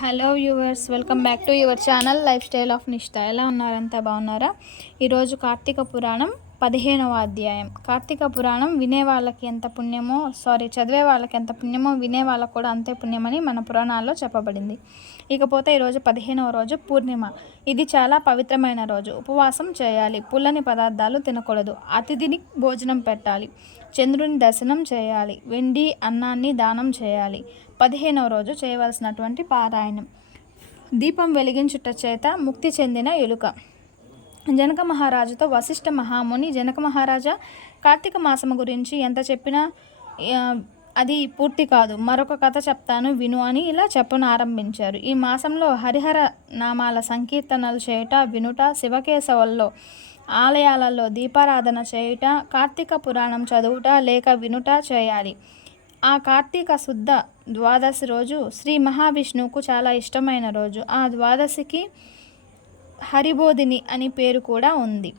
Hello viewers, welcome back to your channel life style of నిష్ఠ. ఎలా ఉన్నారంతా బాగున్నారా? ఈరోజు కార్తీక పురాణం 15వ అధ్యాయం. కార్తీక పురాణం వినే వాళ్ళకి ఎంత పుణ్యమో, చదివే వాళ్ళకి ఎంత పుణ్యమో, వినే వాళ్ళకు కూడా అంతే పుణ్యమని మన పురాణాల్లో చెప్పబడింది. ఇకపోతే ఈరోజు 15వ రోజు పూర్ణిమ. ఇది చాలా పవిత్రమైన రోజు. ఉపవాసం చేయాలి, పుల్లని పదార్థాలు తినకూడదు, అతిథిని భోజనం పెట్టాలి, చంద్రుని దర్శనం చేయాలి, వెండి అన్నాన్ని దానం చేయాలి. 15వ రోజు చేయవలసినటువంటి పారాయణం. దీపం వెలిగించుట చేత ముక్తి చెందిన ఎలుక. జనక మహారాజుతో వశిష్ఠ మహాముని, జనక మహారాజా, కార్తీక మాసము గురించి ఎంత చెప్పినా అది పూర్తి కాదు, మరొక కథ చెప్తాను విను అని ఇలా ఆరంభించారు. ఈ మాసంలో హరిహర నామాల సంకీర్తనలు చేయుట, వినుట, శివకేశవుల్లో ఆలయాలలో దీపారాధన చేయుట, కార్తీక పురాణం చదువుట లేక వినుట చేయాలి. ఆ కార్తీక శుద్ధ ద్వాదశి రోజు శ్రీ మహావిష్ణువుకు చాలా ఇష్టమైన రోజు. ఆ ద్వాదశికి హరిబోధిని అని పేరు కూడా ఉంది.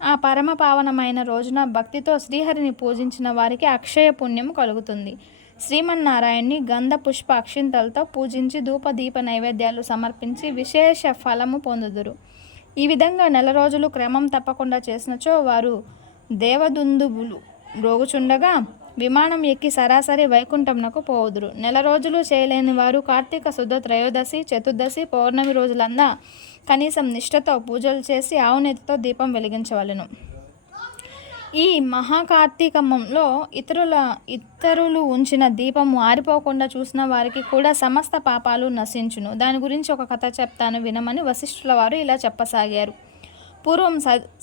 ఆ పరమ పావనమైన రోజున భక్తితో శ్రీహరిని పూజించిన వారికి అక్షయ పుణ్యం కలుగుతుంది. శ్రీమన్నారాయణ్ణి గంధ పుష్ప అక్షింతలతో పూజించి ధూపదీప నైవేద్యాలు సమర్పించి విశేష ఫలము పొందుదురు. ఈ విధంగా నెల రోజులు క్రమం తప్పకుండా చేసినచో వారు దేవదుందుబులు రోగుచుండగా విమానం ఎక్కి సరాసరి వైకుంఠంనకు పోవుదురు. నెల రోజులు చేయలేని వారు కార్తీక శుద్ధ త్రయోదశి, చతుర్దశి, పౌర్ణమి రోజులందా కనీసం నిష్ఠతో పూజలు చేసి ఆవునేతితో దీపం వెలిగించవలెను. ఈ మహాకార్తీకంలో ఇతరులు ఉంచిన దీపము ఆరిపోకుండా చూసిన వారికి కూడా సమస్త పాపాలు నశించును. దాని గురించి ఒక కథ చెప్తాను వినమని వశిష్ఠుల వారు ఇలా చెప్పసాగారు. పూర్వం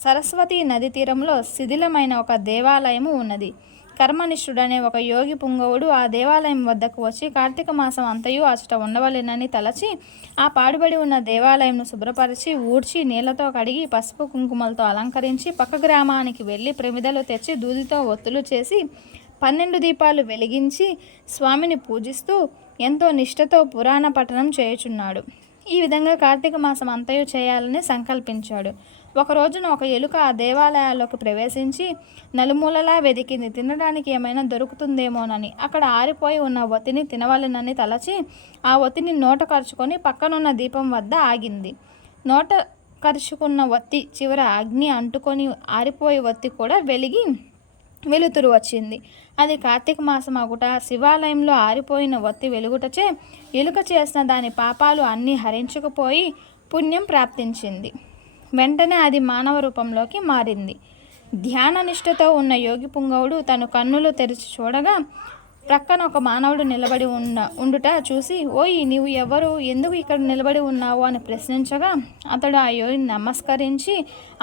సరస్వతి నది తీరంలో శిథిలమైన ఒక దేవాలయము ఉన్నది. కర్మనిష్ఠుడనే ఒక యోగి పుంగవుడు ఆ దేవాలయం వద్దకు వచ్చి కార్తీక మాసం అంతయు అచట ఉండవలెనని తలచి ఆ పాడుబడి ఉన్న దేవాలయంను శుభ్రపరిచి ఊడ్చి నీళ్లతో కడిగి పసుపు కుంకుమలతో అలంకరించి పక్క గ్రామానికి వెళ్ళి ప్రమిదలు తెచ్చి దూదితో ఒత్తులు చేసి 12 దీపాలు వెలిగించి స్వామిని పూజిస్తూ ఎంతో నిష్ఠతో పురాణ పఠనం చేయుచున్నాడు. ఈ విధంగా కార్తీక మాసం అంతయు చేయాలని సంకల్పించాడు. ఒక రోజున ఒక ఎలుక ఆ దేవాలయాల్లోకి ప్రవేశించి నలుమూలలా వెదికింది. తినడానికి ఏమైనా దొరుకుతుందేమోనని. అక్కడ ఆరిపోయి ఉన్న ఒత్తిని తినవలెనని తలచి ఆ ఒత్తిని నోట కరుచుకొని పక్కనున్న దీపం వద్ద ఆగింది. నోట కరుచుకున్న ఒత్తి చివర అగ్ని అంటుకొని ఆరిపోయి ఒత్తి కూడా వెలుతురు వచ్చింది. అది కార్తీక మాసం అగుట, శివాలయంలో ఆరిపోయిన ఒత్తి వెలుగుటచే ఎలుక చేసిన దాని పాపాలు అన్నీ హరించుకుపోయి పుణ్యం ప్రాప్తించింది. వెంటనే అది మానవ రూపంలోకి మారింది. ధ్యాన నిష్ఠతో ఉన్న యోగి పుంగవుడు తను కన్నులు తెరిచి చూడగా ప్రక్కన ఒక మానవుడు నిలబడి ఉండుట చూసి, ఓయ్ నీవు ఎవరు, ఎందుకు ఇక్కడ నిలబడి ఉన్నావు అని ప్రశ్నించగా అతడు ఆ యోగిని నమస్కరించి,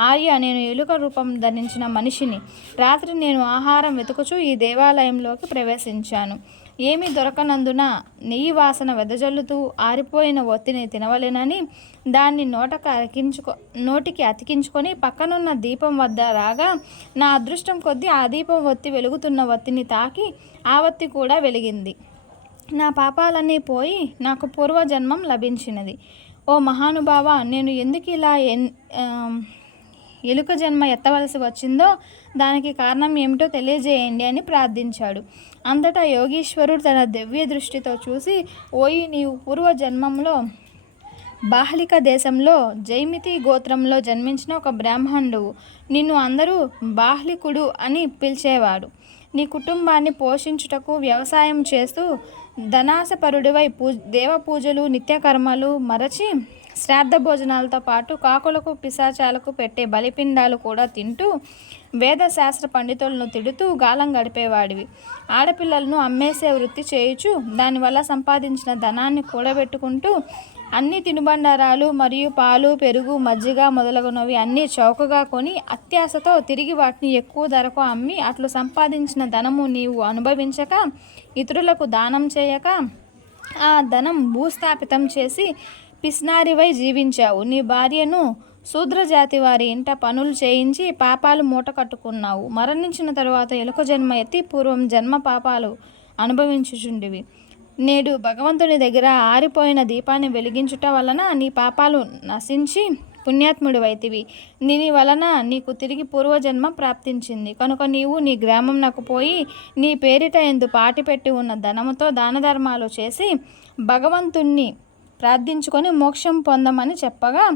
ఆర్య, నేను ఎలుక రూపం ధరించిన మనిషిని. రాత్రి నేను ఆహారం వెతుకుచూ ఈ దేవాలయంలోకి ప్రవేశించాను. ఏమీ దొరకనందున నెయ్యి వాసన వెదజల్లుతూ ఆరిపోయిన ఒత్తిని తినవలెనని దాన్ని నోటికి అతికించుకొని పక్కనున్న దీపం వద్ద రాగా నా అదృష్టం కొద్దీ ఆ దీపం ఒత్తి వెలుగుతున్న ఒత్తిని తాకి ఆ ఒత్తి కూడా వెలిగింది. నా పాపాలన్నీ పోయి నాకు పూర్వజన్మం లభించినది. ఓ మహానుభావ, నేను ఎందుకు ఇలా ఎలుక జన్మ ఎత్తవలసి వచ్చిందో దానికి కారణం ఏమిటో తెలియజేయండి అని ప్రార్థించాడు. అంతటా యోగీశ్వరుడు తన దివ్య దృష్టితో చూసి, ఓయి నీవు పూర్వజన్మంలో బాహ్లిక దేశంలో జైమితి గోత్రంలో జన్మించిన ఒక బ్రాహ్మణుడు. నిన్ను అందరూ బాహ్లికుడు అని పిలిచేవాడు. నీ కుటుంబాన్ని పోషించుటకు వ్యవసాయం చేస్తూ ధనాసపరుడివై దేవ పూజలు నిత్యకర్మలు మరచి శ్రాద్ధ భోజనాలతో పాటు కాకులకు పిశాచాలకు పెట్టే బలిపిండాలు కూడా తింటూ వేదశాస్త్ర పండితులను తిడుతూ గాలం గడిపేవాడివి. ఆడపిల్లలను అమ్మేసే వృత్తి చేయుచు దానివల్ల సంపాదించిన ధనాన్ని కూడబెట్టుకుంటూ అన్ని తినుబండారాలు మరియు పాలు, పెరుగు, మజ్జిగ మొదలగునవి అన్నీ చౌకగా కొని అత్యాశతో తిరిగి వాటిని ఎక్కువ ధరకు అమ్మి అట్లు సంపాదించిన ధనము నీవు అనుభవించక ఇతరులకు దానం చేయక ఆ ధనం భూస్థాపితం చేసి పిస్నారివై జీవించావు. నీ భార్యను శూద్రజాతి వారి ఇంట పనులు చేయించి పాపాలు మూట కట్టుకున్నావు. మరణించిన తరువాత ఎలుక జన్మ ఎత్తి పూర్వం జన్మ పాపాలు అనుభవించుచుండివి. నేడు భగవంతుని దగ్గర ఆరిపోయిన దీపాన్ని వెలిగించుట వలన నీ పాపాలు నశించి పుణ్యాత్ముడివైతివి. దీని వలన నీకు తిరిగి పూర్వజన్మ ప్రాప్తించింది. కనుక నీవు నీ గ్రామంనకు పోయి నీ పేరిట ఎందు పాటిపెట్టి ఉన్న ధనముతో దాన ధర్మాలు చేసి భగవంతుణ్ణి ప్రార్థించుకొని మోక్షం పొందమని చెప్పగా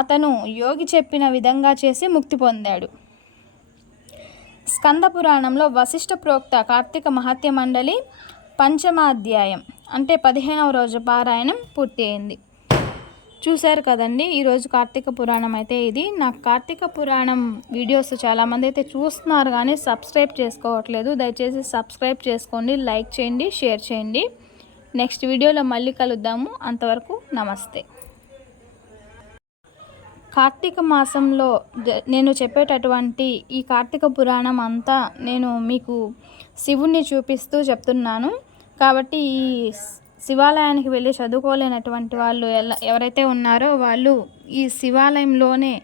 అతను యోగి చెప్పిన విధంగా చేసి ముక్తి పొందాడు. స్కంద పురాణంలో వశిష్ఠ ప్రోక్త కార్తీక మహత్య మండలి పంచమాధ్యాయం అంటే 15వ రోజు పారాయణం పూర్తి అయింది. చూశారు కదండి, ఈరోజు కార్తీక పురాణం అయితే ఇది. నాకు కార్తీక పురాణం వీడియోస్ చాలామంది అయితే చూస్తున్నారు కానీ సబ్స్క్రైబ్ చేసుకోవట్లేదు. దయచేసి సబ్స్క్రైబ్ చేసుకోండి, లైక్ చేయండి, షేర్ చేయండి. నెక్స్ట్ వీడియోలో మళ్ళీ కలుద్దాము. అంతవరకు నమస్తే. కార్తీక మాసంలో నేను చెప్పేటటువంటి ఈ కార్తీక పురాణం అంతా నేను మీకు శివుణ్ణి చూపిస్తూ చెప్తున్నాను. కాబట్టి ఈ శివాలయానికి వెళ్ళి చదువుకోలేనటువంటి వాళ్ళు ఎవరైతే ఉన్నారో వాళ్ళు ఈ శివాలయంలోనే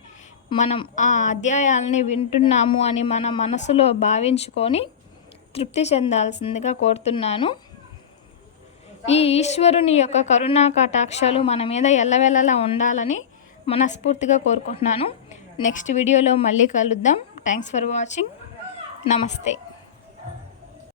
మనం ఆ అధ్యాయాలని వింటున్నాము అని మన మనసులో భావించుకొని తృప్తి చెందాల్సిందిగా కోరుతున్నాను. ఈ ఈశ్వరుని యొక్క కరుణా కటాక్షాలు మన మీద ఎల్లవెల్లలా ఉండాలని మనస్ఫూర్తిగా కోరుకుంటున్నాను. నెక్స్ట్ వీడియోలో మళ్ళీ కలుద్దాం. Thanks for watching. నమస్తే.